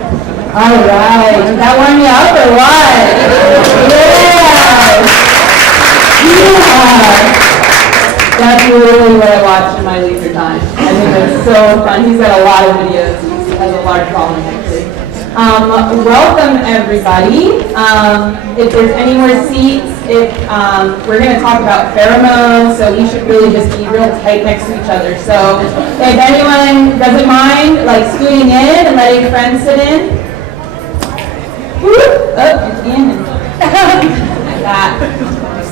All right. Did that warm you up or what? Yeah. That's really what I watch in my leisure time. I think it's so fun. He's got a lot of videos. He has a large following, actually. Welcome, everybody. If there's any more seats, we're going to talk about pheromones, so we should really just be real tight next to each other. So if anyone doesn't mind, like scooting in and letting friends sit in. Whoop, up and in. Like that.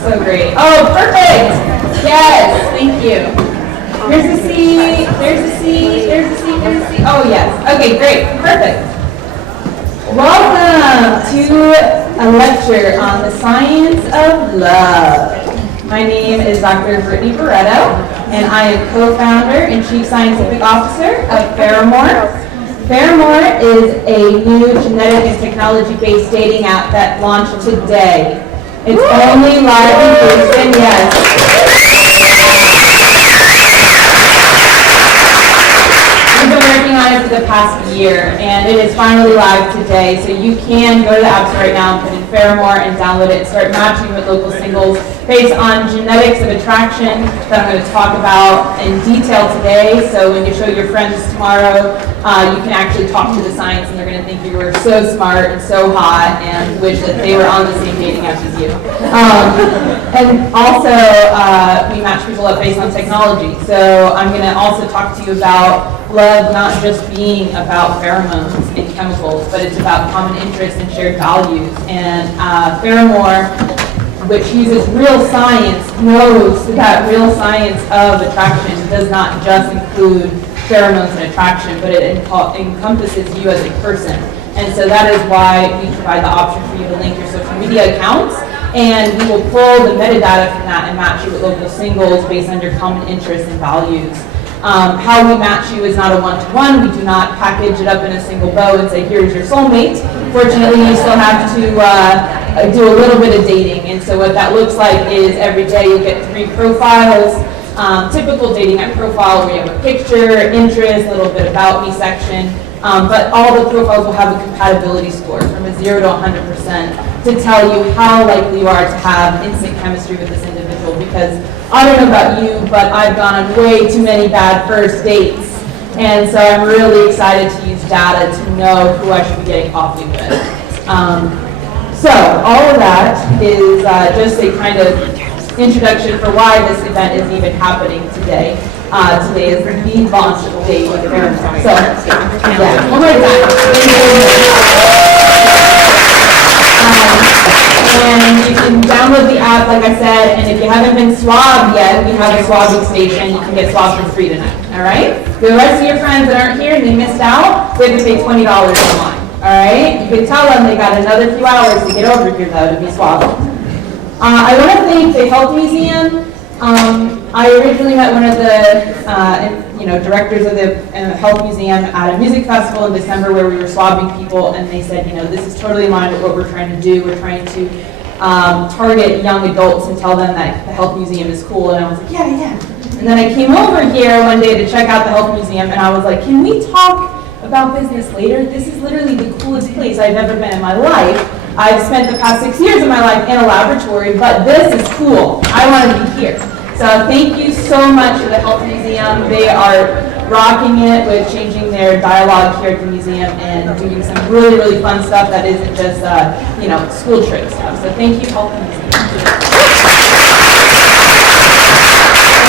So great. Oh, perfect. Yes, thank you. Here's a seat, there's a seat, there's a seat, there's a seat. Oh, yes. Okay, great. Perfect. Welcome to a lecture on the science of love. My name is Dr. Brittany Barreto, and I am co-founder and chief scientific officer of Pheramor. Pheramor is a new genetic and technology-based dating app that launched today. It's only live in Houston, yes. We've been working on it for the past year, and it is finally live today. So you can go to the app store right now and put in Pheramor and download it and start matching with local singles based on genetics of attraction that I'm going to talk about in detail today. So when you show your friends tomorrow, you can actually talk to the science, and they're going to think you were so smart and so hot and wish that they were on the same dating app as you. And also, we match people up based on technology. So I'm going to also talk to you about love not just being about pheromones and chemicals, but it's about common interests and shared values. And Pheramor, which uses real science, knows that real science of attraction does not just include pheromones and attraction, but it encompasses you as a person. And so that is why we provide the option for you to link your social media accounts, and we will pull the metadata from that and match you with local singles based on your common interests and values. How we match you is not a one-to-one. We do not package it up in a single bow and say, here's your soulmate. Fortunately, you still have to do a little bit of dating. And so what that looks like is every day you get 3 profiles. Typical dating app profile where you have a picture, interest, a little bit about me section. But all the profiles will have a compatibility score from a 0 to 100% to tell you how likely you are to have instant chemistry with this individual. Because I don't know about you, but I've gone on way too many bad first dates. And so I'm really excited to use data to know who I should be getting coffee with. So all of that is just a kind of introduction for why this event is even happening today. Today is the launch day with Pheramor. So, yeah, one more time. And you can download the app, like I said, and if you haven't been swabbed yet, we have a swabbing station. You can get swabbed for free tonight, all right? The rest of your friends that aren't here and they missed out, they have to pay $20 online, all right? You can tell them they got another few hours to get over here, though, to be swabbed. I want to thank the Health Museum. I originally met one of the directors of the Health Museum at a music festival in December where we were swabbing people, and they said, this is totally in line with what we're trying to do. We're trying to target young adults and tell them that the Health Museum is cool. And I was like, yeah. And then I came over here one day to check out the Health Museum, and I was like, can we talk about business later? This is literally the coolest place I've ever been in my life. I've spent the past 6 years of my life in a laboratory, but this is cool. I want to be here. So thank you so much to the Health Museum. They are rocking it with changing their dialogue here at the museum and doing some really, really fun stuff that isn't just, school trip stuff. So thank you, Health Museum.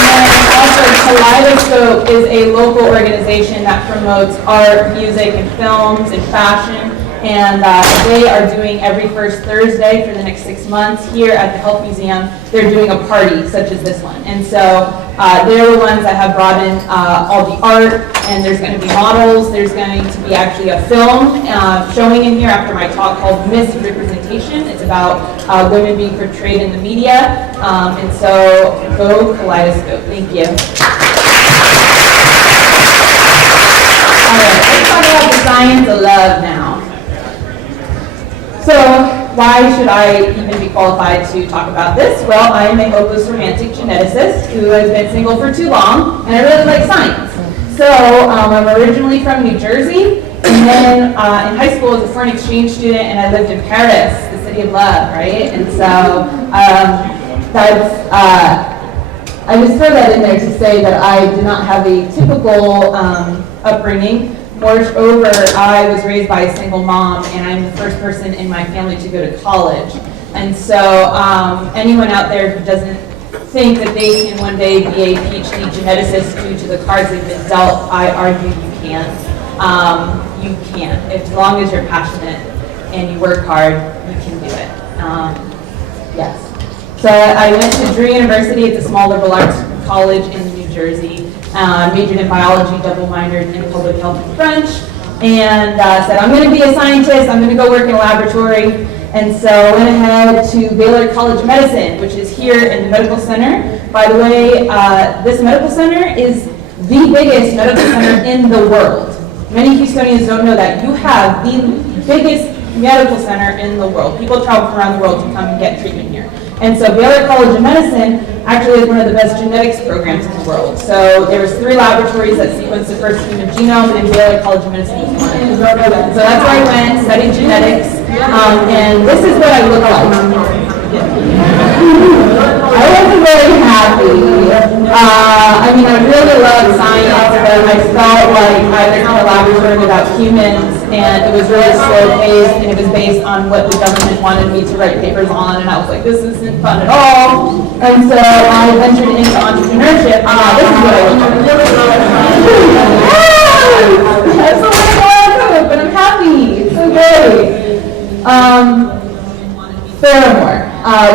And also, Kaleidoscope is a local organization that promotes art, music, and films and fashion. And they are doing every first Thursday for the next 6 months here at the Health Museum. They're doing a party such as this one. And so they're the ones that have brought in all the art, and there's going to be models. There's going to be actually a film showing in here after my talk called Misrepresentation. It's about women being portrayed in the media. And so go Kaleidoscope. Thank you. All right, let's talk about the science of love now. So why should I even be qualified to talk about this? Well, I'm a hopeless romantic geneticist who has been single for too long, and I really like science. So I'm originally from New Jersey, And then in high school, I was a foreign exchange student, and I lived in Paris, the city of love, right? And so I just throw that in there to say that I did not have a typical upbringing. Moreover, I was raised by a single mom, and I'm the first person in my family to go to college. And so anyone out there who doesn't think that they can one day be a PhD geneticist due to the cards they've been dealt, I argue you can. You can. As long as you're passionate and you work hard, you can do it. Yes. So I went to Drew University. It's a small liberal arts college in New Jersey. Majored in biology, double minored in public health and French, and said, I'm going to be a scientist. I'm going to go work in a laboratory. And so I went ahead to Baylor College of Medicine, which is here in the medical center. By the way, this medical center is the biggest medical center in the world. Many Houstonians don't know that. You have the biggest medical center in the world. People travel from around the world to come and get treatment here. And so Baylor College of Medicine actually is one of the best genetics programs in the world. So there was 3 laboratories that sequenced the first human genome, and Baylor College of Medicine was one. So that's where I went, studied genetics, and this is what I look like. I wasn't very happy. I mean, I really love science, but I felt like I was in a laboratory without humans, and it was really slow-paced, and it was based on what the government wanted me to write papers on, and I was like, this isn't fun at all. And so I ventured into entrepreneurship. This is what I look like. That's so much, but I'm happy. It's so great. Pheramor.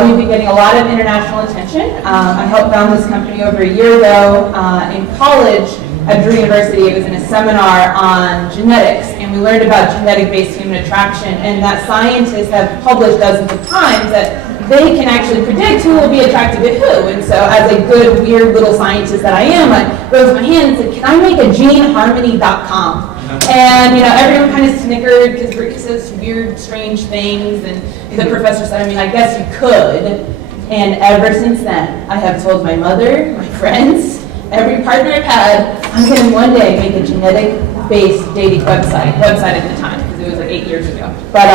We've been getting a lot of international attention. I helped found this company over a year ago in college at Drew University. It was in a seminar on genetics, and we learned about genetic-based human attraction, and that scientists have published dozens of times that they can actually predict who will be attracted to who. And so as a good, weird little scientist that I am, I raised my hand and said, can I make a geneharmony.com? And everyone kind of snickered because Brittany says weird, strange things, and the professor said, I guess you could. And ever since then, I have told my mother, my friends, every partner I've had, I'm going to one day make a genetic-based dating website at the time, because it was like 8 years ago. But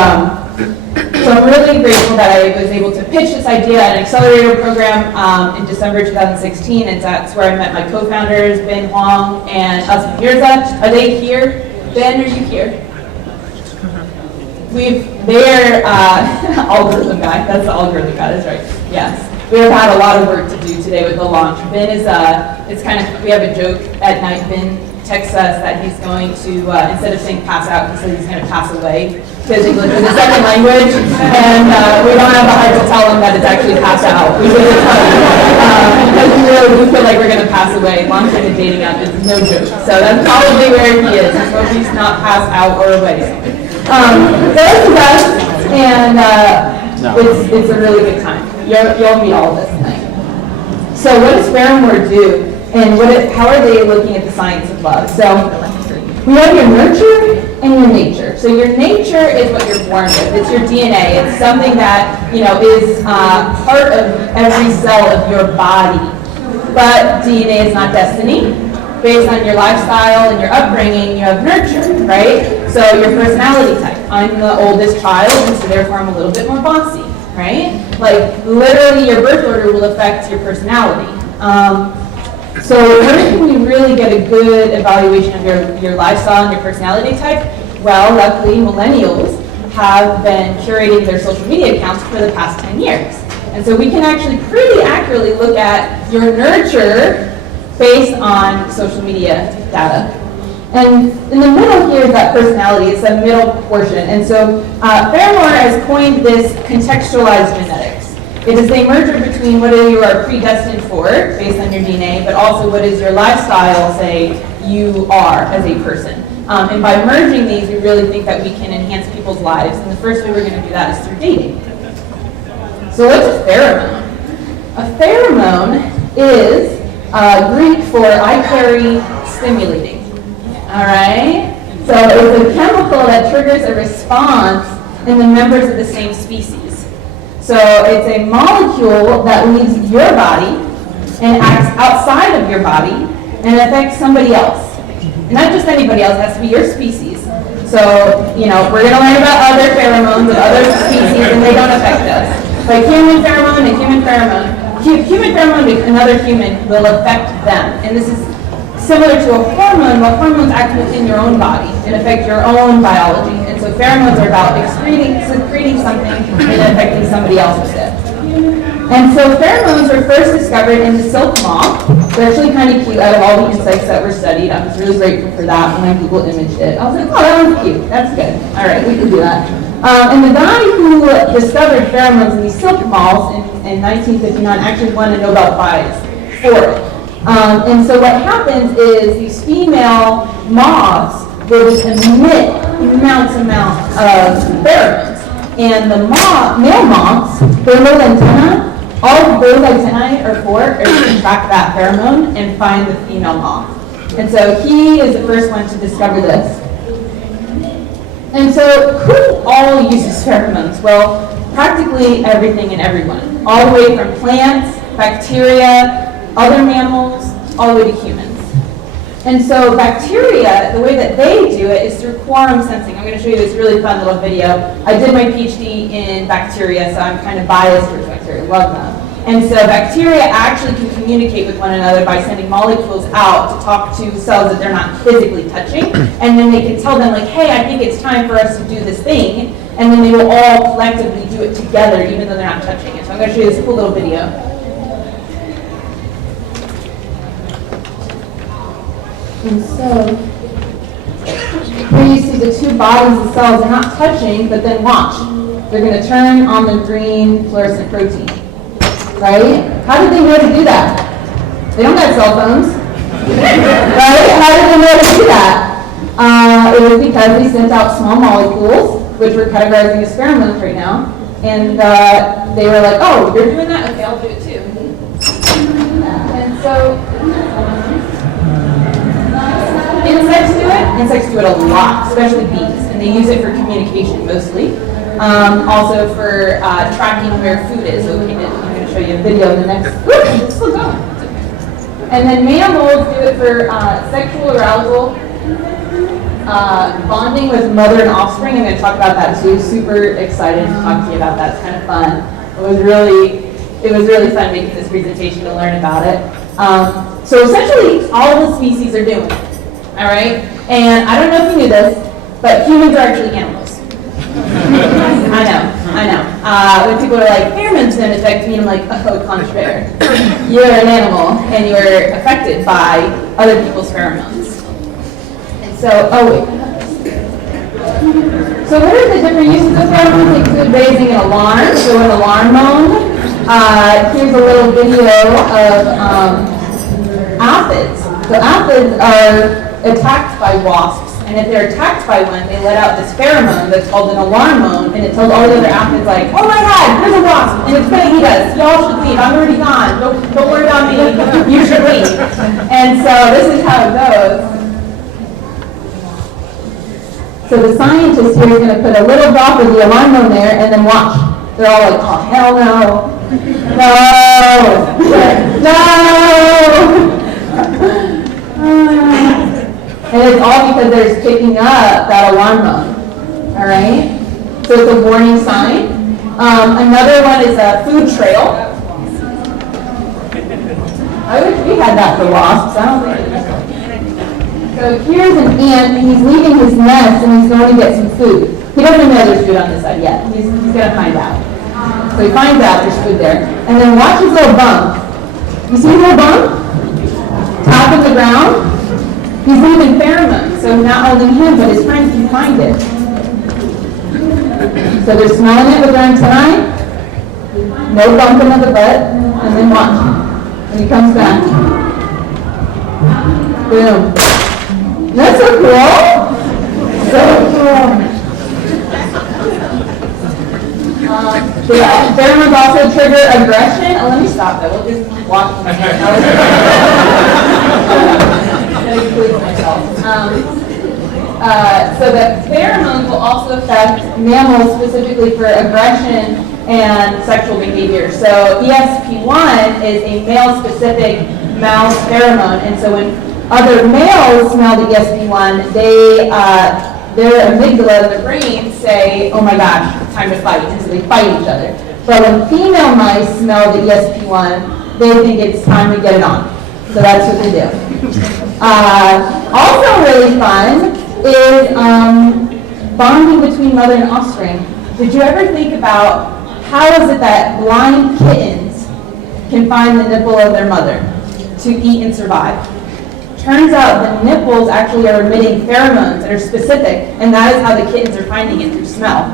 so I'm really grateful that I was able to pitch this idea at an accelerator program in December 2016, and that's where I met my co-founders, Ben Huang and Asma Mirza. Are they here? Ben, are you here? They're algorithm guy. That's the algorithm guy. That's right. Yes. We've had a lot of work to do today with the launch. Ben is it's kind of, we have a joke at night. Ben texts us that he's going to instead of saying pass out, he says he's going to pass away because English is a second language, and we don't have the heart to tell him that it's actually pass out. We really tell him because we really do feel like we're going to pass away. Launching a dating app is no joke. So that's probably where he is. I hope he's not passed out or away. That's the best, and it's a really good time. You'll meet all of us tonight. So what does Pheramor do, and how are they looking at the science of love? So we have your nurture and your nature. So your nature is what you're born with. It's your DNA. It's something that is part of every cell of your body. But DNA is not destiny. Based on your lifestyle and your upbringing, you have nurture, right? So your personality type. I'm the oldest child, and so therefore I'm a little bit more bossy, right? Like literally your birth order will affect your personality. So where can we really get a good evaluation of your lifestyle and your personality type? Well, luckily millennials have been curating their social media accounts for the past 10 years. And so we can actually pretty accurately look at your nurture based on social media data. And in the middle here is that personality. It's the middle portion. And so Pheramor has coined this contextualized genetics. It is a merger between what you are predestined for based on your DNA, but also what is your lifestyle, say, you are as a person. And by merging these, we really think that we can enhance people's lives. And the first way we're going to do that is through dating. So what's a pheromone? A pheromone is Greek for I carry stimulating. All right? So it's a chemical that triggers a response in the members of the same species. So it's a molecule that leaves your body and acts outside of your body and affects somebody else. And not just anybody else, it has to be your species. So, we're going to learn about other pheromones of other species, and they don't affect us. But human pheromone and human pheromone to another human will affect them. And this is similar to a hormone. Well, hormones act within your own body and affect your own biology. And so pheromones are about secreting something and then affecting somebody else with it. And so pheromones were first discovered in the silk moth. They're actually kind of cute out of all the insects that were studied. I was really grateful for that when I Google imaged it. I was like, oh, that one's cute. That's good. All right, we can do that. And the guy who discovered pheromones in these silk moths in 1959 actually won a Nobel Prize for it. And so what happens is these female moths will just emit immense amounts of pheromones. And the male moths, their little antennae, all of those antennae are to track that pheromone and find the female moth. And so he is the first one to discover this. And so who all uses pheromones? Well, practically everything and everyone. All the way from plants, bacteria, other mammals, all the way to humans. And so bacteria, the way that they do it is through quorum sensing. I'm going to show you this really fun little video. I did my PhD in bacteria, so I'm kind of biased towards bacteria. Love them. And so bacteria actually can communicate with one another by sending molecules out to talk to cells that they're not physically touching. And then they can tell them, like, hey, I think it's time for us to do this thing. And then they will all collectively do it together, even though they're not touching it. So I'm going to show you this cool little video. And so, here you see the two bodies of cells. They're not touching, but then watch. They're going to turn on the green fluorescent protein. Right? How did they know to do that? They don't have cell phones. Right? How did they know to do that? It was because they sent out small molecules, which we're categorizing as pheromones right now. And they were like, oh, you're doing that? Okay, I'll do it too. And so, insects do it a lot, especially bees, and they use it for communication mostly. Also for tracking where food is located. I'm going to show you a video in the next. It's still going. And then mammals do it for sexual arousal, bonding with mother and offspring. I'm going to talk about that too. Super excited to talk to you about that. It's kind of fun. It was really fun making this presentation to learn about it. So essentially, all the species are doing it. All right? And I don't know if you knew this, but humans are actually animals. I know. When people are like, pheromones don't affect me, I'm like, oh, contraire. You're an animal, and you're affected by other people's pheromones. And so, So what are the different uses of pheromones? Like food raising and alarm. So an alarm mode. Here's a little video of aphids. So aphids are attacked by wasps, and if they're attacked by one, they let out this pheromone that's called an alarm mode, and it tells all the other aphids like, oh my god, there's a wasp, and it's going to eat us. Y'all should leave. I'm already gone. Don't worry about me. You should leave. And so this is how it goes. So the scientist here is going to put a little drop of the alarm mode there, and then watch. They're all like, oh hell no. No. And it's all because they're picking up that alarm mode. All right? So it's a warning sign. Another one is a food trail. I wish we had that for wasps. I don't think it is. So here's an ant, and he's leaving his nest, and he's going to get some food. He doesn't know there's food on this side yet. He's going to find out. So he finds out there's food there. And then watch his little bump. You see his little bump? Top of the ground? He's leaving pheromones, so not only him, but his friends can find it. So they're smelling it with their antennae, no bumping of the butt, and then watch. When he comes back. Boom. That's so cool. So cool. Pheromones also trigger aggression. Oh, let me stop that. We'll just keep walking. So the pheromones will also affect mammals specifically for aggression and sexual behavior. So ESP1 is a male-specific mouse pheromone, and so when other males smell the ESP1, they their amygdala and their brain say, oh my gosh, it's time to fight, and so they fight each other. But when female mice smell the ESP1, they think it's time to get it on. So that's what they do. Also really fun is bonding between mother and offspring. Did you ever think about how is it that blind kittens can find the nipple of their mother to eat and survive? Turns out the nipples actually are emitting pheromones that are specific, and that is how the kittens are finding it, through smell.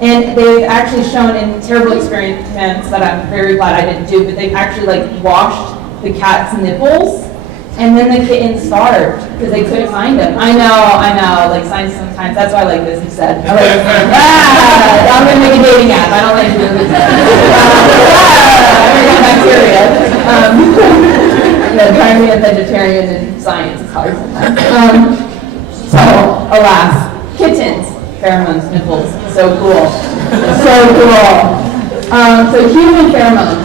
And they've actually shown in terrible experiments that I'm very glad I didn't do, but they've actually washed the cat's nipples, and then the kittens starved because they couldn't find them. I know, science sometimes, that's why I like this instead. I'm going to make a dating app. I don't like doing this. Bacteria. Trying to be a vegetarian in science is hard sometimes. So, alas, kittens, pheromones, nipples, so cool. So cool. So human pheromones.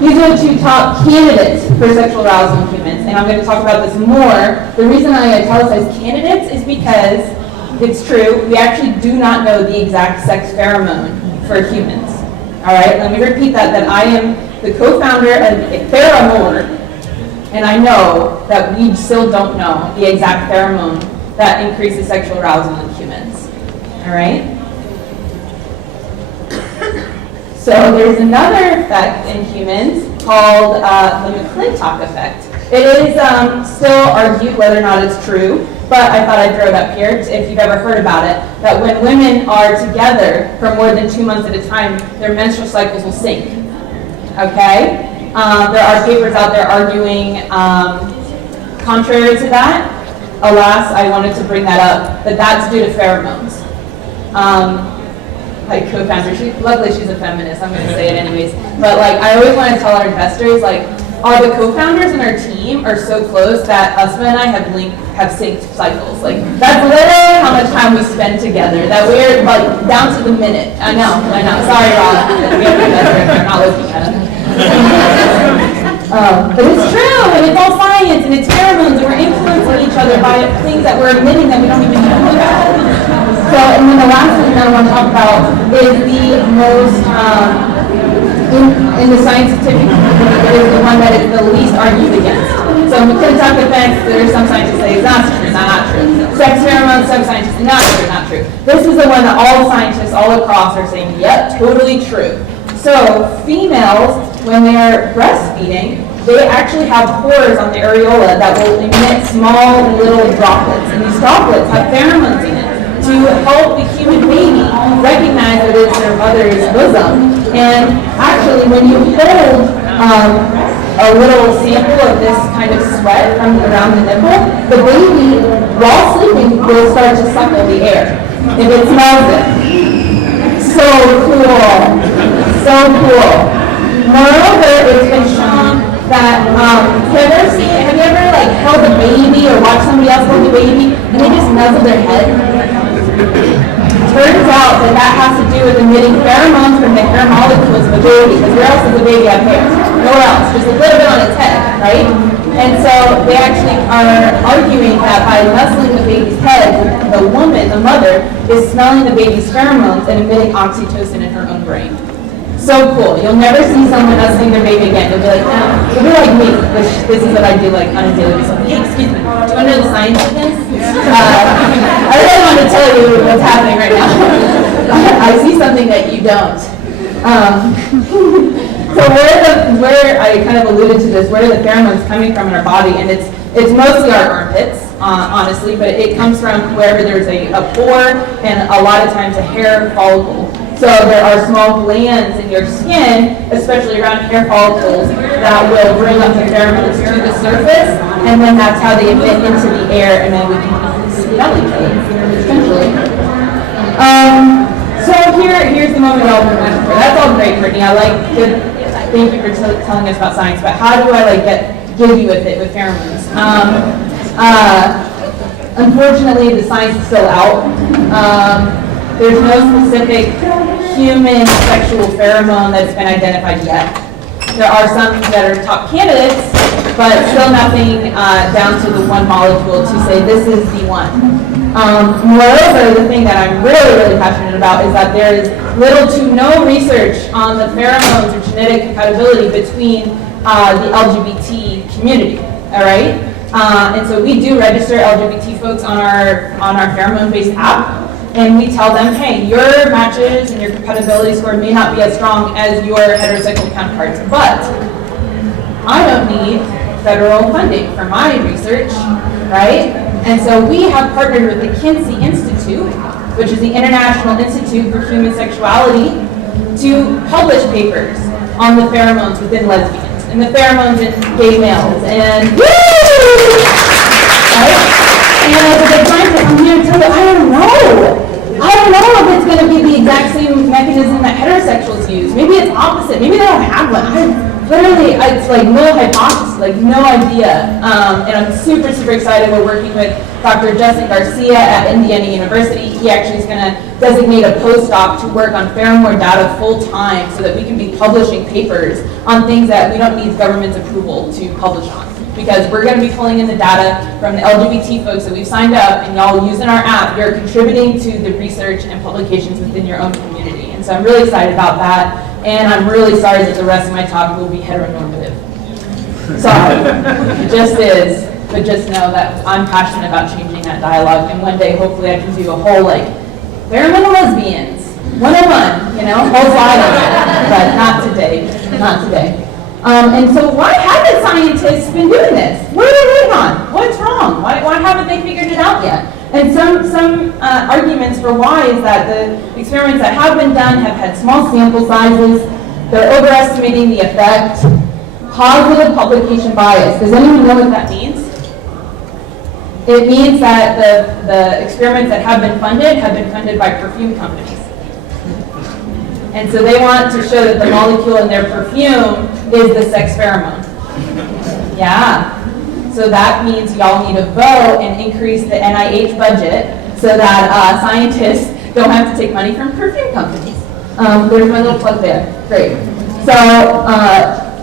These are the two top candidates for sexual arousal in humans, and I'm going to talk about this more. The reason I italicize candidates is because it's true, we actually do not know the exact sex pheromone for humans. All right, let me repeat that I am the co-founder of Pheramor, and I know that we still don't know the exact pheromone that increases sexual arousal in humans. All right? So there's another effect in humans called the McClintock effect. It is still argued whether or not it's true, but I thought I'd throw it up here if you've ever heard about it, that when women are together for more than 2 months at a time, their menstrual cycles will sync. Okay? There are papers out there arguing contrary to that. Alas, I wanted to bring that up, but that's due to pheromones. My co-founder, luckily she's a feminist, I'm going to say it anyways, but I always want to tell our investors, all the co-founders in our team are so close that Usma and I have synced cycles. That's literally how much time we spend together, that we're down to the minute. I know. Sorry, Rob. We have an investor, they're not looking at us. But it's true, and it's all science, and it's pheromones, and we're influencing each other by things that we're emitting that we don't even know about. So, and then the last thing that I want to talk about is the most, in the scientific community, it is the one that is the least argued against. So McClintock effect, there are some scientists say it's not true, not true. Sex pheromones, some scientists say not true. This is the one that all scientists all across are saying, yep, totally true. So females, when they are breastfeeding, they actually have pores on the areola that will emit small little droplets. And these droplets have pheromones in it to help the human baby recognize that it's their mother's bosom. And actually, when you hold a little sample of this kind of sweat from around the nipple, the baby, while sleeping, will start to suckle the air if it smells it. So cool. So cool. Moreover, it's been shown that, have you ever held a baby or watched somebody else hold a baby and they just nuzzle their head? Turns out that has to do with emitting pheromones from the hair molecules of a baby, because where else does a baby have hair? Nowhere else, just a little bit on its head, right? And so they actually are arguing that by nuzzling the baby's head, the woman, the mother, is smelling the baby's pheromones and emitting oxytocin in her own brain. So cool. You'll never see someone nuzzling their baby again. You'll be like, you'll be like me, which this is what I do on a daily basis. Hey, excuse me, do you want to know the science of this? I really want to tell you what's happening right now. I see something that you don't. So where I kind of alluded to this, where are the pheromones coming from in our body? And it's mostly our armpits, honestly, but it comes from wherever there's a pore and a lot of times a hair follicle. So there are small glands in your skin, especially around hair follicles, that will bring up the pheromones to the surface, and then that's how they emit into the air, and then we can smell each other, essentially. So here's the moment we're all been waiting for. That's all great, Brittany. Thank you for telling us about science, but how do I give you with it with pheromones? Unfortunately, the science is still out. There's no specific human sexual pheromone that's been identified yet. There are some that are top candidates, but still nothing down to the one molecule to say this is the one. Moreover, the thing that I'm really, really passionate about is that there is little to no research on the pheromones or genetic compatibility between the LGBT community, all right? And so we do register LGBT folks on our pheromone-based app, and we tell them, hey, your matches and your compatibility score may not be as strong as your heterosexual counterparts, but I don't need federal funding for my research, right? And so we have partnered with the Kinsey Institute, which is the International Institute for Human Sexuality, to publish papers on the pheromones within lesbians and the pheromones in gay males. And woo! Right? And as a big scientist, I'm here to tell you, I don't know if it's going to be the exact same mechanism that heterosexuals use. Maybe it's opposite. Maybe they don't have one. Literally, it's like no hypothesis, like no idea. And I'm super, super excited. We're working with Dr. Justin Garcia at Indiana University. He actually is going to designate a postdoc to work on pheromone data full time so that we can be publishing papers on things that we don't need government's approval to publish on. Because we're going to be pulling in the data from the LGBT folks that we've signed up, and y'all using our app, you're contributing to the research and publications within your own community. And so I'm really excited about that. And I'm really sorry that the rest of my talk will be heteronormative. Sorry, it just is. But just know that I'm passionate about changing that dialogue. And one day, hopefully, I can do a whole, like, pheromone lesbians, 101, you know, whole slide on it. But not today, not today. And so why haven't scientists been doing this? What are they waiting on? What's wrong? Why haven't they figured it out yet? And some arguments for why is that the experiments that have been done have had small sample sizes, they're overestimating the effect, positive publication bias. Does anyone know what that means? It means that the experiments that have been funded by perfume companies. And so they want to show that the molecule in their perfume is the sex pheromone. Yeah. So that means y'all need to vote and increase the NIH budget so that scientists don't have to take money from perfume companies. There's my little plug there. Great. So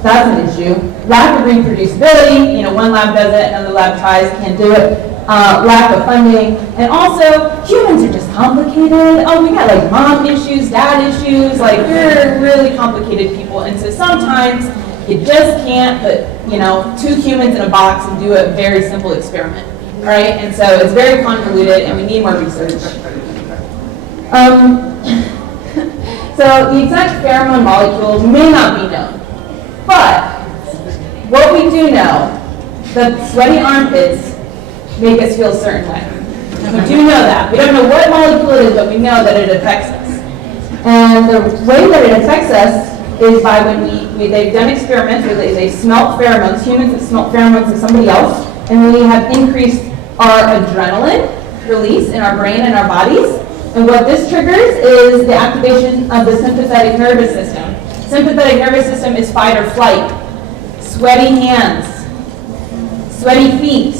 that's an issue. Lack of reproducibility. You know, one lab does it, another lab tries, can't do it. Lack of funding. And also, humans are just complicated. Oh, we got like mom issues, dad issues. Like, we're really complicated people. And so sometimes you just can't put, you know, two humans in a box and do a very simple experiment, right? And so it's very convoluted, and we need more research. So the exact pheromone molecule may not be known, but what we do know, that sweaty armpits make us feel a certain way. We do know that. We don't know what molecule it is, but we know that it affects us. And the way that it affects us is by when they've done experiments where they smelt pheromones, humans have smelt pheromones of somebody else, and we have increased our adrenaline release in our brain and our bodies. And what this triggers is the activation of the sympathetic nervous system. Sympathetic nervous system is fight or flight. Sweaty hands, sweaty feet.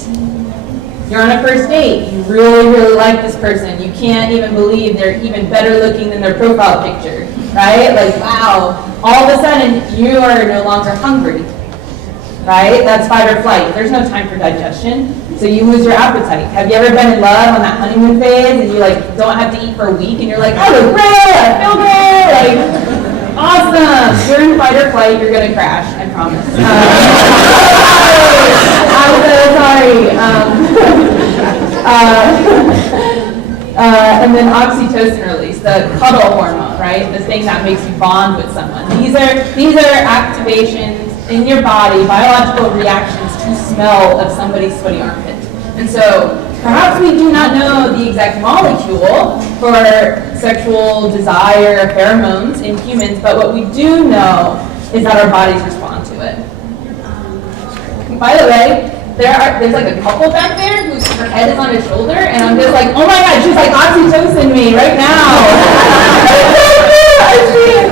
You're on a first date, you really, really like this person. You can't even believe they're even better looking than their profile picture, right? Like, wow. All of a sudden, you are no longer hungry, right? That's fight or flight. There's no time for digestion, so you lose your appetite. Have you ever been in love on that honeymoon phase and you like don't have to eat for a week and you're like, I look great, I feel great, like, awesome. You're in fight or flight, you're gonna crash, I promise. I'm so sorry. And then oxytocin release, the cuddle hormone, right? The thing that makes you bond with someone. These are activations in your body, biological reactions to smell of somebody's sweaty armpit. And so perhaps we do not know the exact molecule for sexual desire, pheromones in humans, but what we do know is that our bodies respond to it. By the way, there's like a couple back there whose her head is on his shoulder, and I'm just like, oh my god, she's like oxytocin me right now. I see it.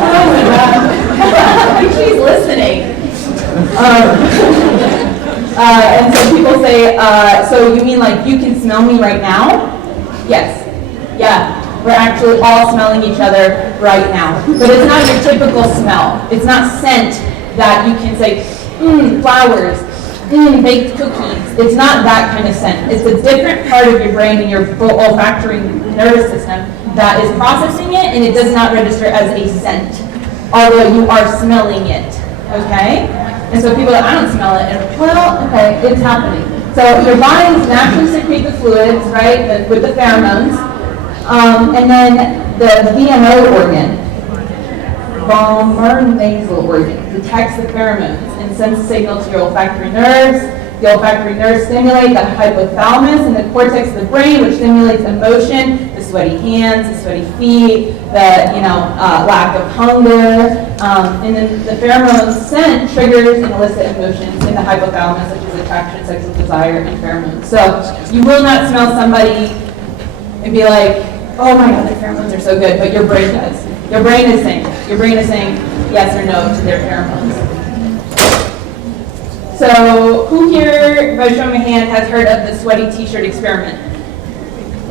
Oh my god. Like she's listening. And so people say, so you mean like you can smell me right now? Yes. Yeah. We're actually all smelling each other right now. But it's not your typical smell. It's not scent that you can say, flowers, baked cookies. It's not that kind of scent. It's a different part of your brain and your olfactory nervous system that is processing it, and it does not register as a scent, although you are smelling it, okay? And so people are like, I don't smell it. And well, okay, it's happening. So your bodies naturally secrete the fluids, right, with the pheromones, and then the VNO organ, vomer nasal organ, detects the pheromones and sends a signal to your olfactory nerves. The olfactory nerves stimulate the hypothalamus and the cortex of the brain, which stimulates emotion, the sweaty hands, the sweaty feet, the lack of hunger, and then the pheromone scent triggers and elicits emotions in the hypothalamus, such as attraction, sexual desire, and pheromones. So you will not smell somebody and be like, oh my God, their pheromones are so good, but your brain does. Your brain is saying yes or no to their pheromones. So who here, by showing of hand, has heard of the sweaty t-shirt experiment?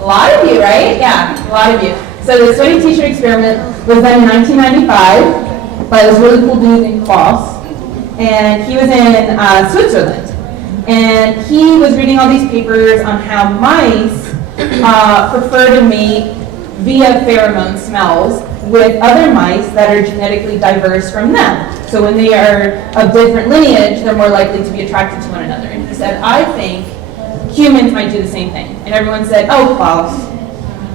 A lot of you, right? Yeah, a lot of you. So the sweaty t-shirt experiment was done in 1995 by this really cool dude named Klaus. And he was in Switzerland. And he was reading all these papers on how mice prefer to mate via pheromone smells with other mice that are genetically diverse from them. So when they are of different lineage, they're more likely to be attracted to one another. And he said, I think humans might do the same thing. And everyone said, oh, Klaus,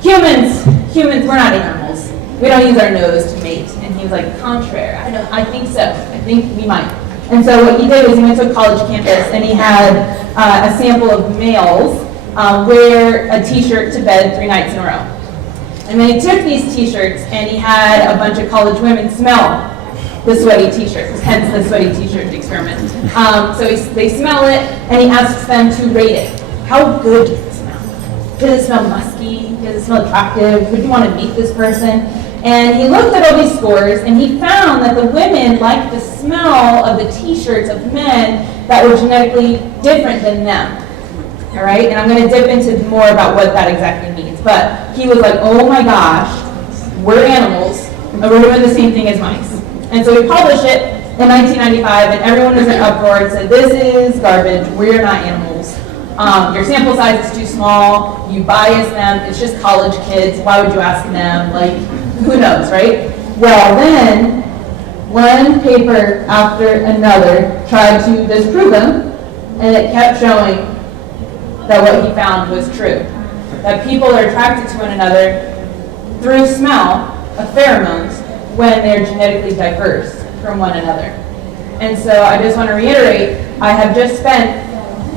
humans, we're not animals. We don't use our nose to mate. And he was like, contrary, I think so. I think we might. And so what he did was he went to a college campus and he had a sample of males wear a t-shirt to bed 3 nights in a row. And then he took these t-shirts and he had a bunch of college women smell the sweaty t-shirts, hence the sweaty t-shirt experiment. So they smell it and he asks them to rate it. How good does it smell? Does it smell musky? Does it smell attractive? Would you want to meet this person? And he looked at all these scores and he found that the women liked the smell of the t-shirts of men that were genetically different than them. All right, and I'm going to dip into more about what that exactly means. But he was like, oh my gosh, we're animals, and we're doing the same thing as mice. And so we published it in 1995, and everyone was in uproar and said, this is garbage, we're not animals. Your sample size is too small, you bias them, it's just college kids, why would you ask them? Like, who knows, right? Well, then, one paper after another tried to disprove him, and it kept showing that what he found was true. That people are attracted to one another through smell of pheromones when they're genetically diverse from one another. And so I just want to reiterate, I have just spent,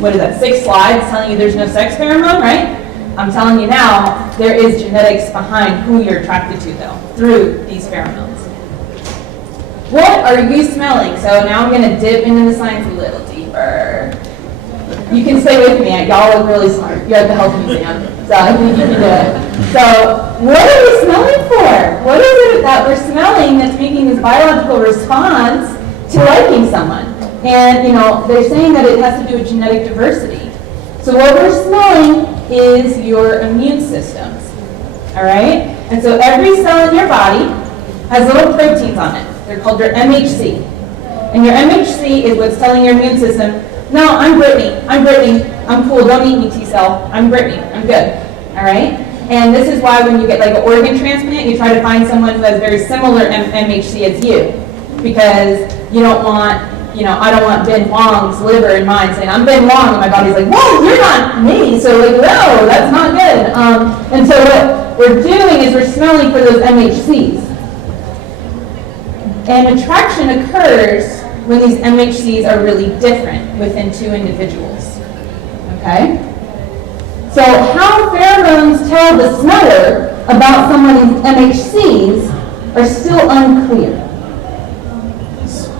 6 slides telling you there's no sex pheromone, right? I'm telling you now, there is genetics behind who you're attracted to though, through these pheromones. What are you smelling? So now I'm going to dip into the science a little deeper. You can stay with me. Y'all look really smart. You're at the Health Museum, so I think you can do it. So what are we smelling for? What is it that we're smelling that's making this biological response to liking someone? And, they're saying that it has to do with genetic diversity. So what we're smelling is your immune systems, all right? And so every cell in your body has little proteins on it. They're called your MHC. And your MHC is what's telling your immune system, no, I'm Brittany, I'm cool, don't eat me T-cell, I'm Brittany, I'm good, all right? And this is why when you get like an organ transplant, you try to find someone who has very similar MHC as you, because you don't want, I don't want Ben Wong's liver in mine saying, I'm Ben Wong, and my body's like, whoa, you're not me, so like, no, that's not good. And so what we're doing is we're smelling for those MHCs. And attraction occurs when these MHCs are really different within 2 individuals, okay? So how pheromones tell the smeller about someone's MHCs are still unclear.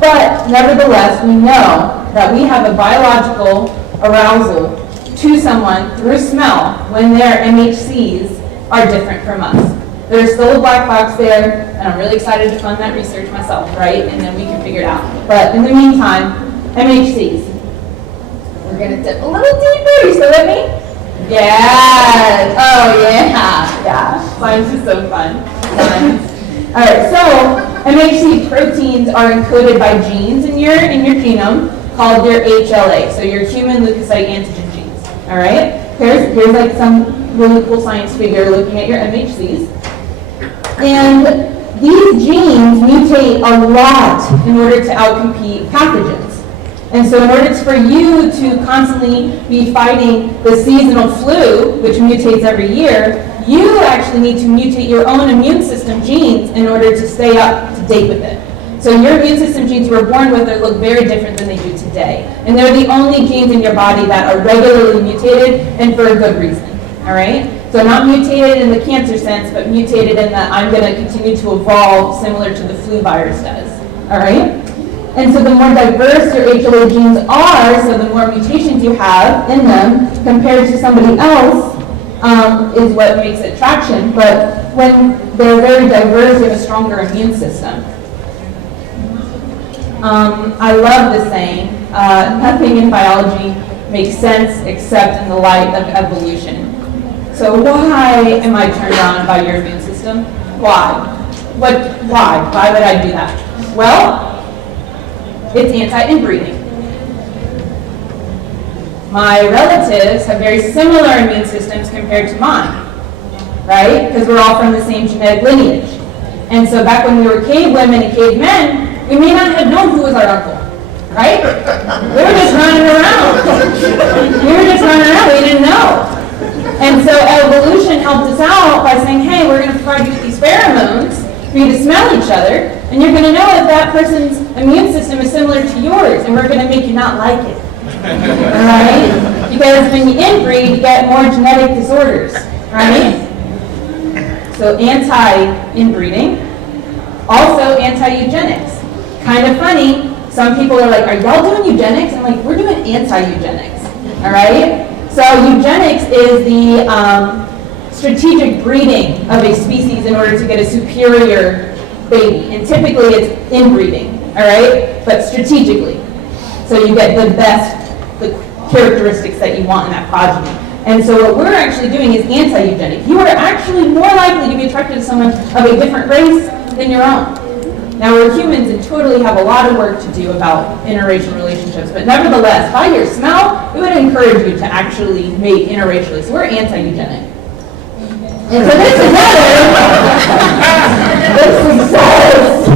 But nevertheless, we know that we have a biological arousal to someone through smell when their MHCs are different from us. There's still a black box there, and I'm really excited to fund that research myself, right? And then we can figure it out. But in the meantime, MHCs. We're going to dip a little deeper. You still with me? Yes. Oh, yeah. Yeah. Science is so fun. Science. All right, so MHC proteins are encoded by genes in your genome called your HLA, so your human leukocyte antigen genes. All right? Here's like some really cool science figure looking at your MHCs. And these genes mutate a lot in order to outcompete pathogens. And so in order for you to constantly be fighting the seasonal flu, which mutates every year, you actually need to mutate your own immune system genes in order to stay up to date with it. So your immune system genes you were born with look very different than they do today. And they're the only genes in your body that are regularly mutated and for a good reason. All right? So not mutated in the cancer sense, but mutated in that I'm going to continue to evolve similar to the flu virus does. All right? And so the more diverse your HLA genes are, so the more mutations you have in them compared to somebody else, is what makes it traction. But when they're very diverse, you have a stronger immune system. I love the saying, nothing in biology makes sense except in the light of evolution. So why am I turned on by your immune system? Why? Why? Why would I do that? Well, it's anti-inbreeding. My relatives have very similar immune systems compared to mine, right? Because we're all from the same genetic lineage. And so back when we were cave women and cave men, we may not have known who was our uncle, right? We were just running around. We didn't know. And so evolution helped us out by saying, hey, we're going to provide you with these pheromones for you to smell each other, and you're going to know if that person's immune system is similar to yours, and we're going to make you not like it. All right? Because when you inbreed, you get more genetic disorders, right? So anti-inbreeding, also anti-eugenics. Kind of funny, some people are like, are y'all doing eugenics? I'm like, we're doing anti-eugenics, all right? So eugenics is the strategic breeding of a species in order to get a superior baby. And typically it's inbreeding, all right? But strategically. So you get the best, the characteristics that you want in that progeny. And so what we're actually doing is anti-eugenic. You are actually more likely to be attracted to someone of a different race than your own. Now we're humans and totally have a lot of work to do about interracial relationships, but nevertheless, by your smell, we would encourage you to actually mate interracially. So we're anti-eugenic. And so this together, this success,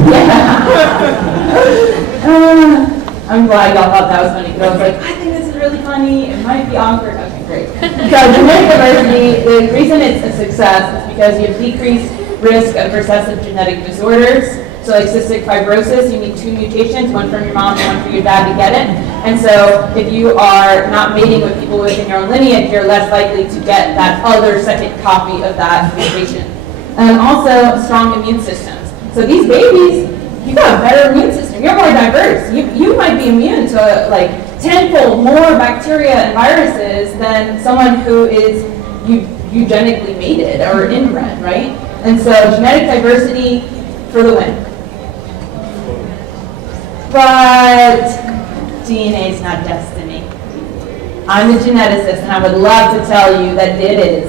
I'm glad y'all thought that was funny, because I was like, I think this is really funny, it might be awkward. Okay, great. So genetic diversity, the reason it's a success is because you have decreased risk of recessive genetic disorders. So like cystic fibrosis, you need 2 mutations, one from your mom and one from your dad to get it. And so if you are not mating with people within your own lineage, you're less likely to get that other second copy of that mutation. And also strong immune systems. So these babies, you got a better immune system. You're more diverse. You might be immune to like 10-fold more bacteria and viruses than someone who is eugenically mated or inbred, right? And so genetic diversity for the win. But DNA is not destiny. I'm a geneticist, and I would love to tell you that it is,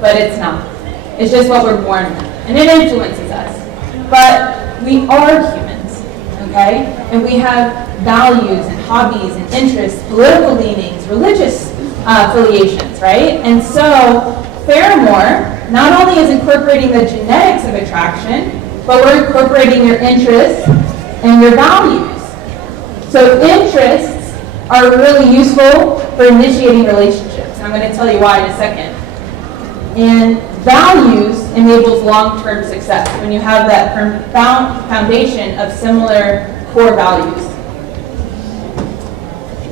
but it's not. It's just what we're born with, and it influences us. But we are humans, okay? And we have values and hobbies and interests, political leanings, religious affiliations, right? And so Pheramor not only is incorporating the genetics of attraction, but we're incorporating your interests and your values. So interests are really useful for initiating relationships. And I'm going to tell you why in a second. And values enables long-term success when you have that foundation of similar core values.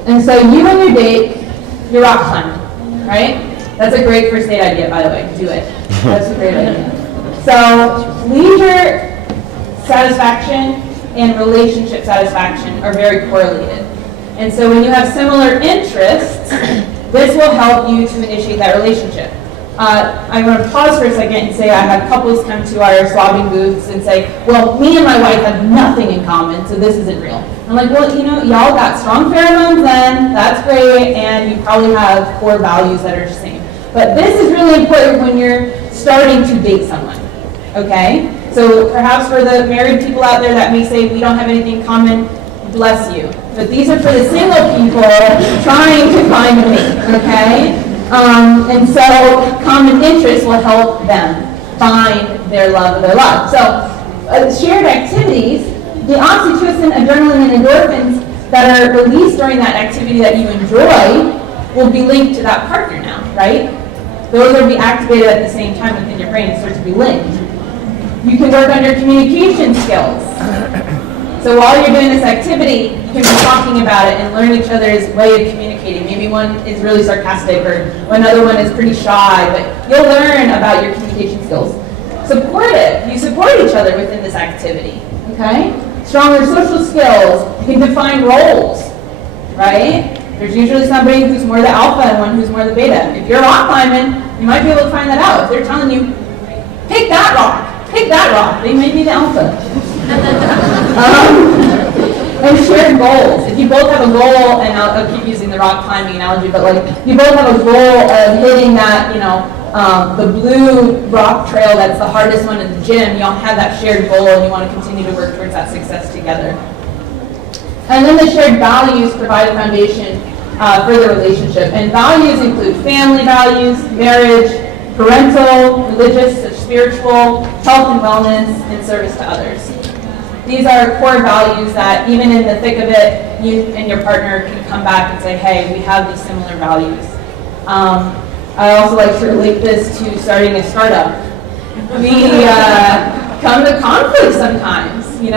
And so you and your date, you're rock climbing, right? That's a great first date idea, by the way. Do it. That's a great idea. So leisure satisfaction and relationship satisfaction are very correlated. And so when you have similar interests, this will help you to initiate that relationship. I want to pause for a second and say I have couples come to our swabbing booths and say, well, me and my wife have nothing in common, so this isn't real. I'm like, well, you know, y'all got strong pheromones then, that's great, and you probably have core values that are the same. But this is really important when you're starting to date someone, okay? So perhaps for the married people out there that may say we don't have anything in common, bless you. but these are for the single people trying to find a mate, okay? And so common interests will help them find their love of their love. So shared activities, the oxytocin, adrenaline, and endorphins that are released during that activity that you enjoy will be linked to that partner now, right? Those will be activated at the same time within your brain and start to be linked. You can work on your communication skills. So while you're doing this activity, you can be talking about it and learn each other's way of communicating. Maybe one is really sarcastic or another one is pretty shy, but you'll learn about your communication skills. Supportive, you support each other within this activity, okay? Stronger social skills, you can define roles, right? There's usually somebody who's more the alpha and one who's more the beta. If you're rock climbing, you might be able to find that out. If they're telling you, pick that rock, they may be the alpha. And shared goals. If you both have a goal, and I'll keep using the rock climbing analogy, but like you both have a goal of hitting that, the blue rock trail that's the hardest one in the gym, you all have that shared goal and you want to continue to work towards that success together. And then the shared values provide a foundation for the relationship. And values include family values, marriage, parental, religious, spiritual, health and wellness, and service to others. These are core values that even in the thick of it, you and your partner can come back and say, hey, we have these similar values. I also like to relate this to starting a startup. We come to conflict sometimes, Me,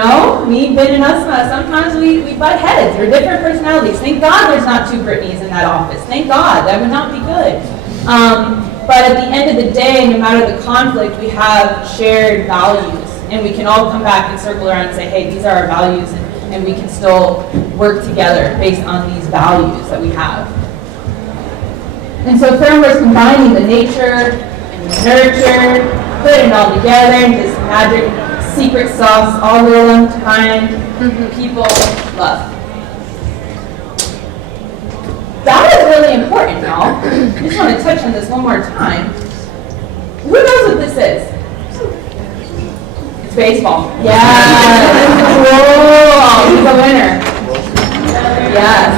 Ben, and us, sometimes we butt heads. We're different personalities. Thank God there's not two Brittany's in that office. Thank God. That would not be good. But at the end of the day, no matter the conflict, we have shared values. And we can all come back and circle around and say, hey, these are our values, and we can still work together based on these values that we have. And so Pheramor is combining the nature and the nurture, putting it all together in this magic secret sauce, all of them to find people love. That is really important, y'all. I just want to touch on this one more time. Who knows what this is? It's baseball. Yes. Whoa, he's a winner. Yes.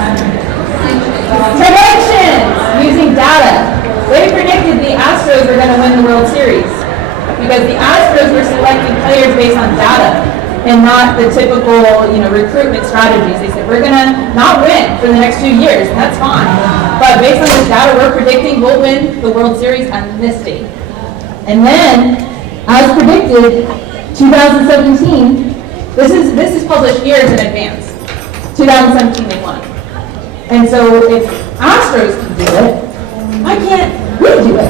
Predictions using data. They predicted the Astros were going to win the World Series because the Astros were selecting players based on data and not the typical, recruitment strategies. They said, we're going to not win for the next 2 years, and that's fine. But based on this data, we're predicting we'll win the World Series on this date. And then, as predicted, 2017, this is published years in advance. 2017 they won. And so if Astros can do it, why can't we do it?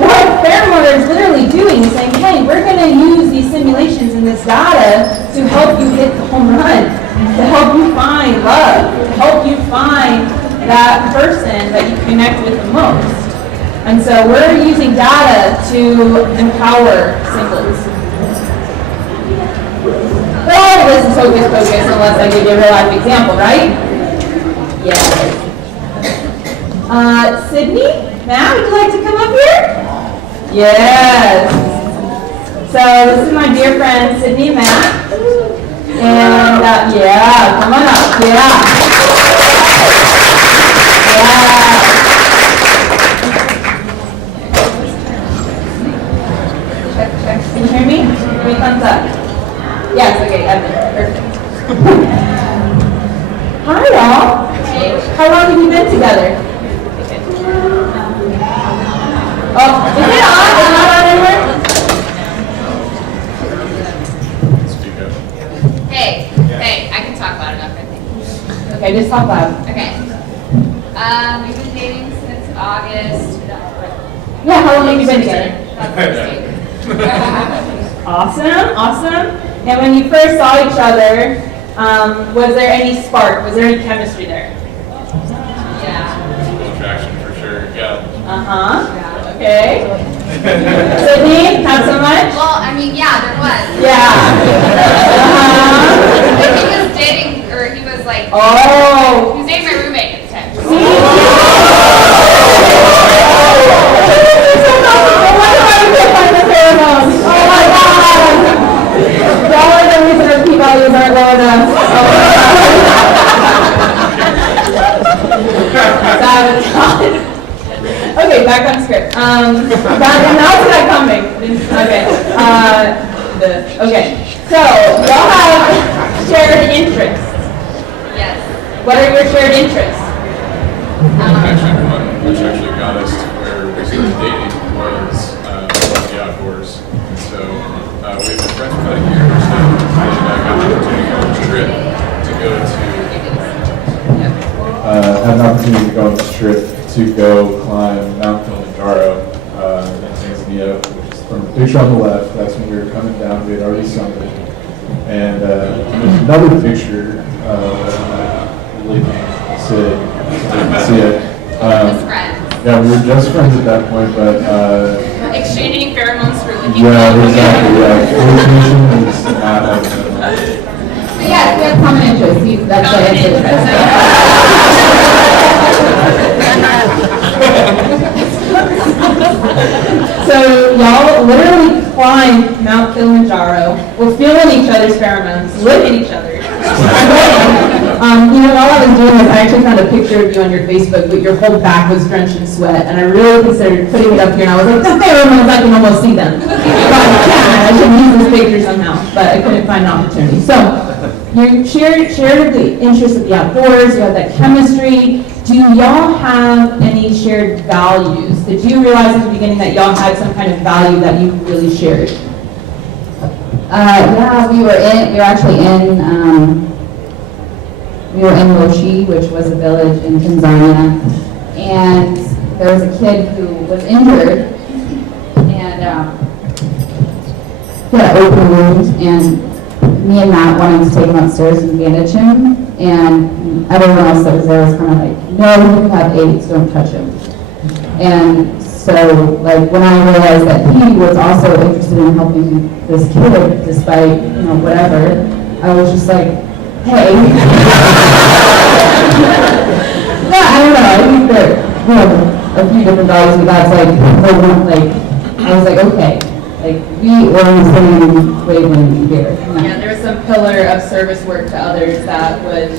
What Pheramor is literally doing is saying, hey, we're going to use these simulations and this data to help you hit the home run, to help you find love, to help you find that person that you connect with the most. And so we're using data to empower singles. All of this is hocus pocus unless I give you a real life example, right? Yes. Sydney, Matt, would you like to come up here? Yes. So this is my dear friend Sydney and Matt. And yeah, come on up. Yeah. Check. Can you hear me? Give me a thumbs up. Yes, okay, perfect. Hi, y'all. How long have you been together? Oh, is it on? Is it not on anywhere? Hey, I can talk loud enough, I think. Okay, just talk loud. Okay. We've been dating since August. Yeah, how long have you been together? 2016. Awesome. And when you first saw each other, was there any spark? Was there any chemistry there? Yeah. Attraction for sure, yeah. Yeah. Okay. Sydney, not so much? Well, I mean, yeah, there was. Yeah. Like, he was dating, or he was like, Oh. he was dating my roommate at the time. Oh my God! Y'all are the reason our P values aren't low enough. Okay, so y'all have shared interests. Yes. What are your shared interests? Actually, one which actually got us to where we started dating was the outdoors. And so we've been friends for about a year or so, and I got the opportunity on this trip to go had an opportunity to go on this trip to go climb Mount Kilimanjaro in Tanzania, which is from the picture on the left. That's when we were coming down. We had already summited. And there's another picture, really can't see it. Just friends. Yeah, we were just friends at that point, but Exchanging pheromones for licking. yeah, exactly. Yeah, communication is not like So yes, we have common interests. That's the answer. So y'all literally climb Mount Kilimanjaro. We're feeling each other's pheromones, look at each other. While I was doing this, I actually found a picture of you on your Facebook, but your whole back was drenched in sweat, and I really considered putting it up here, and I was like, the pheromones, I can almost see them. But yeah, I should use this picture somehow, but I couldn't find an opportunity. So, you shared the interest of the outdoors, you had that chemistry. Do y'all have any shared values? Did you realize at the beginning that y'all had some kind of value that you really shared? Yeah, we were actually in Moshi, which was a village in Tanzania, and there was a kid who was injured, and he had an open wound, and me and Matt wanted to take him upstairs and bandage him, and everyone else that was there was kind of like, no, you have AIDS, don't touch him. And so, like, when I realized that he was also interested in helping this kid, despite, whatever, I was just like, hey. Yeah, I don't know, I think that, a few different values, but that's like, I was like, okay, like, we were on the same wavelength here. Yeah, there was some pillar of service work to others that was,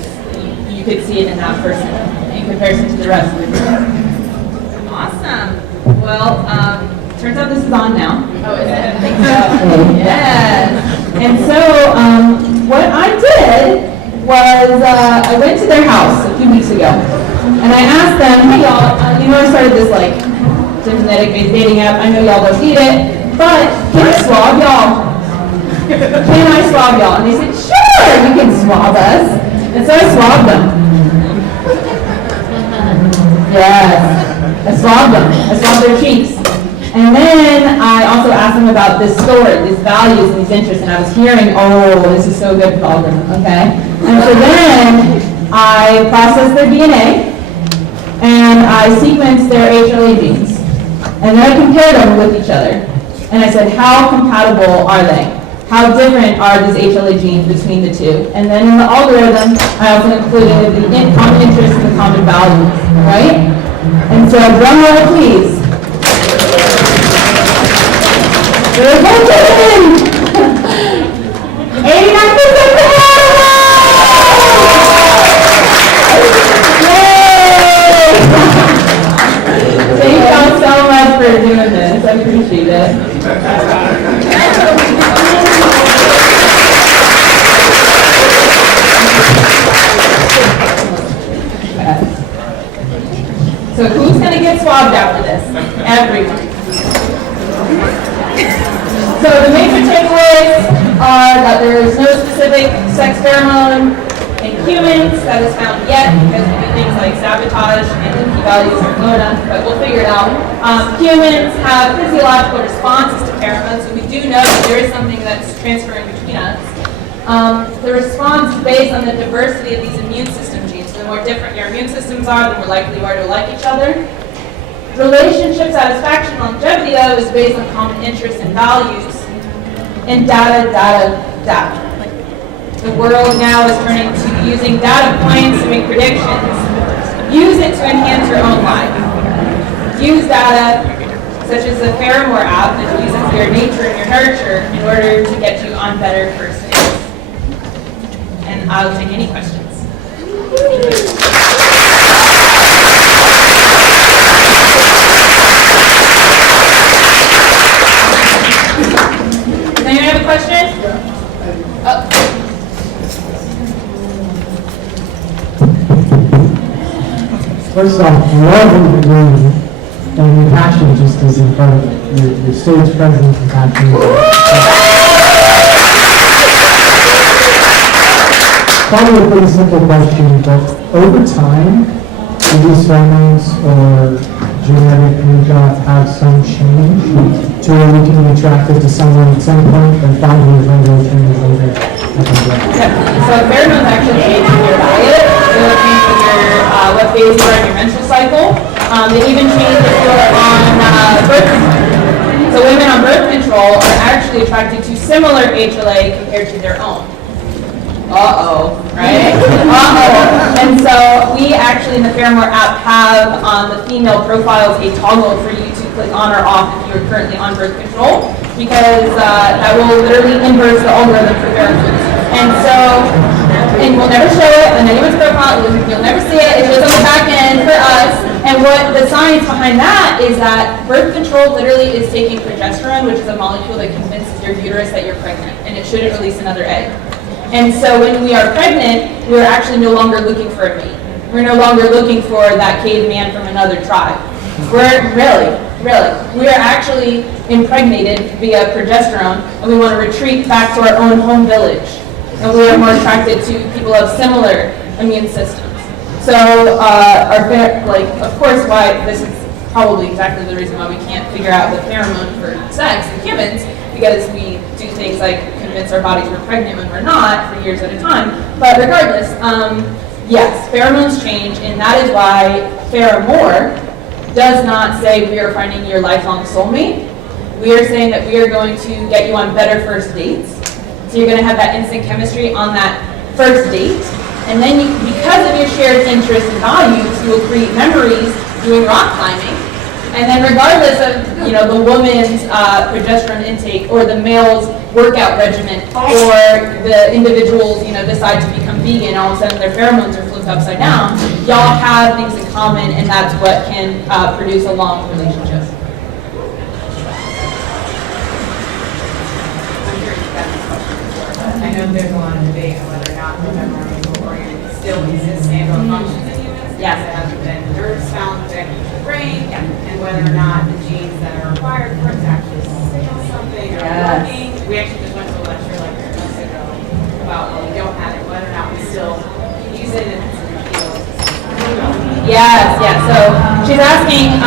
you could see it in that person in comparison to the rest of the group. Awesome. Well, turns out this is on now. Oh, is it? I think so. Yes. And so, what I did was, I went to their house a few weeks ago, and I asked them, hey y'all, I started this genetic-based dating app. I know y'all don't need it, but can I swab y'all? Can I swab y'all? And they said, sure, you can swab us. And so I swabbed them. Yes, I swabbed them. I swabbed their cheeks. And then I also asked them about this story, these values, and these interests, and I was hearing, oh, this is so good for all of them, okay? And so then I processed their DNA, and I sequenced their HLA genes. And then I compared them with each other. And I said, how compatible are they? How different are these HLA genes between the two? And then in the algorithm, I also included the common interests and the common values, right? And so drum roll, please. They're voting! 89% Yay! Thank y'all so much for doing this. I appreciate it. So who's going to get swabbed after this? Everyone. So the major takeaways are that there is no specific sex pheromone in humans that is found yet, because we do things like sabotage and the p-values are low enough, but we'll figure it out. Humans have physiological responses to pheromones, so we do know that there is something that's transferring between us. The response is based on the diversity of these immune system genes. So the more different your immune systems are, the more likely you are to like each other. Relationship satisfaction longevity, though, is based on common interests and values. And data. The world now is turning to using data points to make predictions. Use it to enhance your own life. Use data, such as the Pheramor app that uses your nature and your nurture in order to get you on better first dates. And I'll take any questions. First off, love what you're doing, and your passion just is incredible. Your stage presence and passion. Probably a pretty simple question, but over time, do these pheromones or genetic makeup have some change to where we can be attracted to someone at some point, and 5 years later, 10 years later? So pheromones actually change with your diet. They will change with your what phase you are in your menstrual cycle. They even change if you're on birth control. So women on birth control are actually attracted to similar HLA compared to their own. Right? And so we actually in the Pheramor app have on the female profiles a toggle for you to click on or off if you're currently on birth control, because that will literally inverse the algorithm for pheromones. And so, and we'll never show it on anyone's profile, you'll never see it, it shows on the back end for us. And what the science behind that is that birth control literally is taking progesterone, which is a molecule that convinces your uterus that you're pregnant, and it shouldn't release another egg. And so when we are pregnant, we are actually no longer looking for a mate. We're no longer looking for that caveman from another tribe. We're really, we are actually impregnated via progesterone, and we want to retreat back to our own home village. And we are more attracted to people of similar immune systems. So of course, why this is probably exactly the reason why we can't figure out the pheromone for sex in humans, because we do things like convince our bodies we're pregnant when we're not for years at a time. But regardless, yes, pheromones change, and that is why Pheramor does not say we are finding your lifelong soulmate. We are saying that we are going to get you on better first dates. So you're going to have that instant chemistry on that first date. And then because of your shared interests and values, you will create memories doing rock climbing. And then regardless of the woman's progesterone intake or the male's workout regimen or the individuals decide to become vegan, all of a sudden their pheromones are flipped upside down, y'all have things in common, and that's what can produce a long relationship. I know there's a lot of debate on whether or not the pheromones will still exist standalone functions in humans. Yes. There hasn't been nerves found connected to the brain, and whether or not the genes that are required for it to actually signal something are working. We actually just went to a lecture like 3 months ago about we don't have it, whether or not we still use it in the field. Yes. So she's asking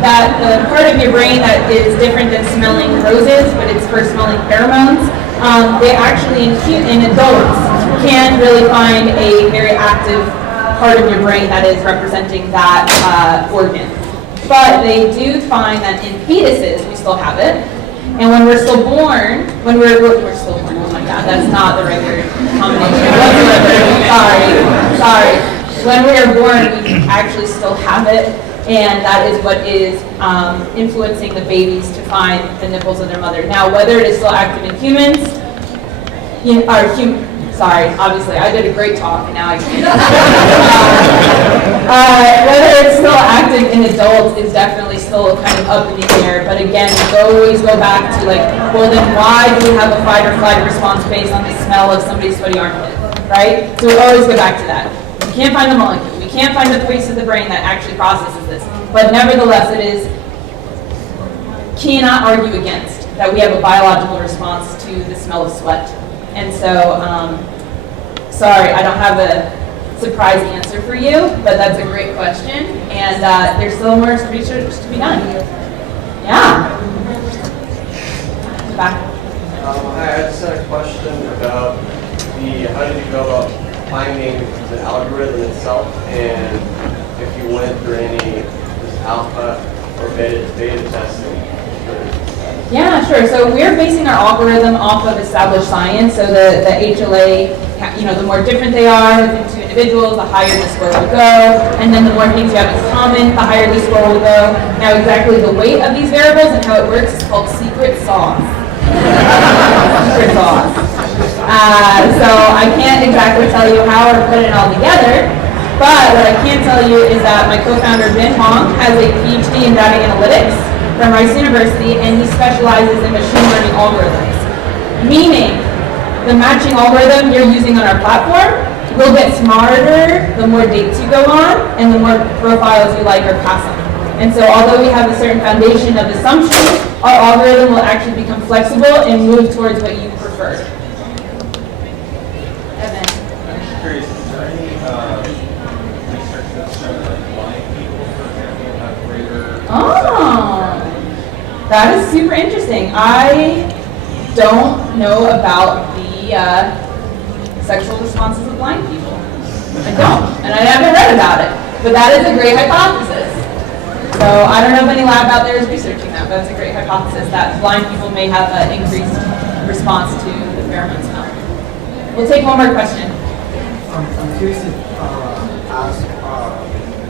that the part of your brain that is different than smelling roses, but it's for smelling pheromones, they actually in adults can really find a very active part of your brain that is representing that organ. But they do find that in fetuses we still have it, and when we're still born, oh my God, that's not the right word combination whatsoever. Sorry. When we are born, we actually still have it, and that is what is influencing the babies to find the nipples of their mother. Now, whether it is still active in humans, obviously, I did a great talk, and now I can't. Whether it's still active in adults is definitely still kind of up in the air, but again, we always go back to well then why do we have a fight or flight response based on the smell of somebody's sweaty armpit, right? So we always go back to that. We can't find the molecule. We can't find the piece of the brain that actually processes this. But nevertheless, cannot argue against that we have a biological response to the smell of sweat. And so, sorry, I don't have a surprise answer for you, but that's a great question. And there's still more research to be done. Yeah. Back. Hi, I just had a question about how did you go about finding the algorithm itself, and if you went through any alpha or beta testing. Yeah, sure. So we're basing our algorithm off of established science. So the HLA, the more different they are within two individuals, the higher the score will go. And then the more things you have in common, the higher the score will go. Now exactly the weight of these variables and how it works is called secret sauce. Secret sauce. So I can't exactly tell you how or put it all together, but what I can tell you is that my co-founder Ben Hong has a PhD in data analytics from Rice University, and he specializes in machine learning algorithms. Meaning, the matching algorithm you're using on our platform will get smarter the more dates you go on and the more profiles you like or pass on. And so although we have a certain foundation of assumptions, our algorithm will actually become flexible and move towards what you prefer. Evan. I'm just curious, is there any research that's shown that blind people, for example, have greater... Oh, that is super interesting. I don't know about the sexual responses of blind people. I don't, and I haven't read about it. But that is a great hypothesis. So I don't know if any lab out there is researching that, but it's a great hypothesis that blind people may have an increased response to the pheromone smell. We'll take one more question. I'm curious to ask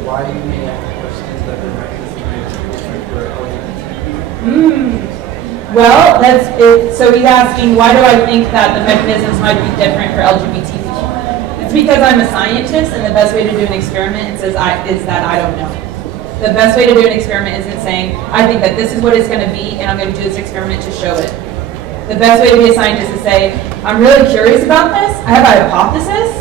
why you may have questions that the mechanism may be different for LGBT. Well, that's it. So he's asking, why do I think that the mechanisms might be different for LGBT people? It's because I'm a scientist, and the best way to do an experiment is that I don't know. The best way to do an experiment isn't saying, I think that this is what it's going to be, and I'm going to do this experiment to show it. The best way to be a scientist is say, I'm really curious about this. I have a hypothesis.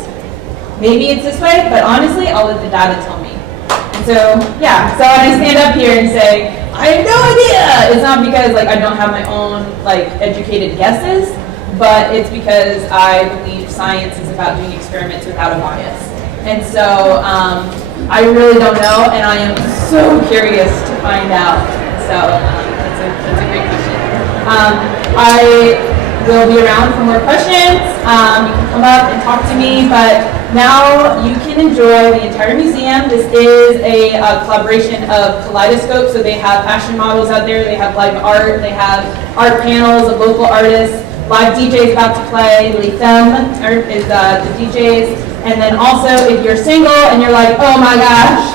Maybe it's this way, but honestly, I'll let the data tell me. And so, yeah, so when I stand up here and say, I have no idea, it's not because I don't have my own educated guesses, but it's because I believe science is about doing experiments without a bias. And so I really don't know, and I am so curious to find out. So that's a great question. I will be around for more questions. You can come up and talk to me, but now you can enjoy the entire museum. This is a collaboration of Kaleidoscope, so they have fashion models out there, they have live art, they have art panels of local artists, live DJs about to play, Lee Fem is the DJs, and then also if you're single and you're like, oh my gosh,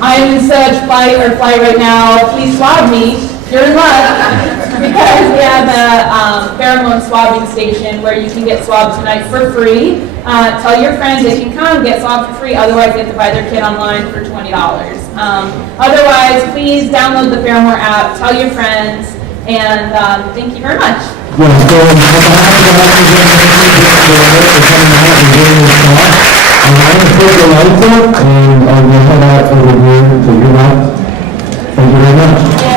I'm in such fight right now, please swab me, you're in luck. Because we have a pheromone swabbing station where you can get swabbed tonight for free. Tell your friends they can come get swabbed for free, otherwise they have to buy their kit online for $20. Otherwise, please download the Pheramor app, tell your friends, and thank you very much. Yes, so on behalf of the I'm going to put the lights up, and I'm going to head out over here to your left. Thank you very much.